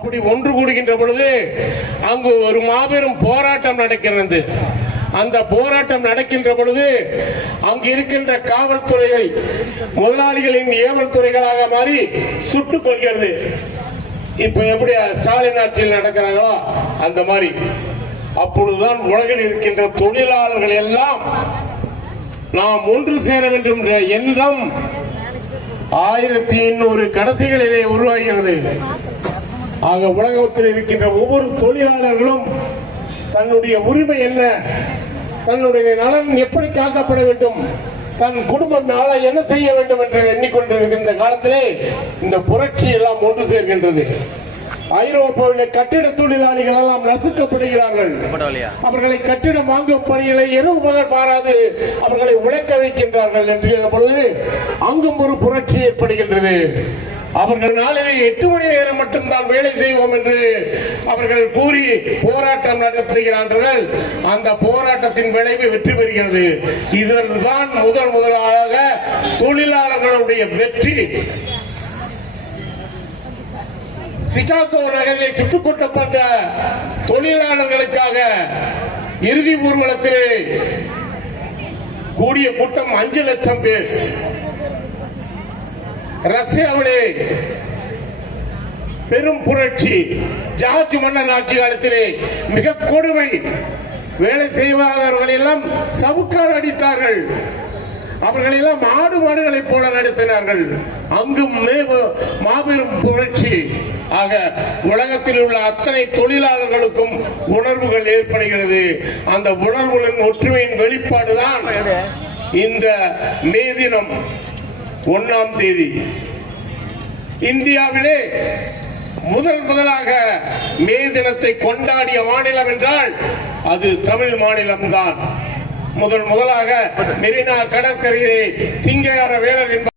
அப்படி ஒன்று கூடுகின்ற பொழுது அங்கு ஒரு மாபெரும் போராட்டம் நடக்கிறது. அந்த போராட்டம் நடக்கின்ற பொழுது அங்கு இருக்கின்ற காவல்துறையை முதலாளிகளின் ஏவல் துறைகளாக மாறி சுட்டுக் கொள்கிறது. இப்ப எப்படி ஸ்டாலின் ஆட்சியில் நடக்கிறாங்களோ அந்த மாதிரி அப்பொழுதுதான் உலகில் இருக்கின்ற தொழிலாளர்கள் எல்லாம் நாம் ஒன்று சேர வேண்டும் என்ற எண்ணம் ஆயிரத்தி எண்ணூறு கடைசிகளிலே உருவாகிறது. ஆக உலகத்தில் இருக்கின்ற ஒவ்வொரு தொழிலாளர்களும் தன்னுடைய உரிமை என்ன? தன்னுடைய நலன் எப்படி காக்கப்பட வேண்டும்? தன் குடும்பம் நாள என்ன செய்ய வேண்டும் என்று எண்ணிக்கொண்டிருக்கின்ற காலத்திலே இந்த புரட்சி எல்லாம் ஒன்று சேர்க்கின்றது ஐரோப்பாவில் கட்டிட தொழிலாளிகள் எல்லாம் நசுக்கப்படுகிறார்கள் அவர்களை கட்டிடம் வாங்கும் பணிகளை இரவு பகல் பாராது அவர்களை உழைக்க வைக்கின்றார்கள் என்று பொழுது அங்கும் ஒரு புரட்சி ஏற்படுகின்றது. அவர்கள் நாளிலே எட்டு மணி நேரம் மட்டும்தான் வேலை செய்வோம் என்று அவர்கள் கூறி போராட்டம் நடத்துகிறார்கள். அந்த போராட்டத்தின் விளைவு வெற்றி பெறுகிறது. இதன்தான் முதல் முதலாக தொழிலாளர்களுடைய வெற்றி. சிகாகோ நகரில் சுட்டுக் கொட்டப்பட்ட தொழிலாளர்களுக்காக இறுதி ஊர்வலத்திலே கூடிய கூட்டம் அஞ்சு லட்சம் பேர். ரஷ்யாவிலே பெரும் புரட்சி. ஜார்ஜ் மன்னர் ஆட்சி காலத்திலே மிக கொடுமை. வேலை செய்வார்கள் எல்லாம் சவுக்கால் அடித்தார்கள். அவர்கள் எல்லாம் ஆடு மாடுகளை போல நடத்தினார்கள். அங்கும் மாபெரும் புரட்சி. ஆக உலகத்தில் உள்ள அத்தனை தொழிலாளர்களுக்கும் உணர்வுகள் ஏற்படுகிறது. அந்த உணர்வுகளின் ஒற்றுமையின் வெளிப்பாடுதான் இந்த மே தினம். ஒன்னாம் தேதி. இந்தியாவிலே முதல் முதலாக மே தினத்தை கொண்டாடிய மாநிலம் என்றால் அது தமிழ் மாநிலம்தான். முதல் முதலாக மெரினா கடற்கரையிலே சிங்கையார வேலர்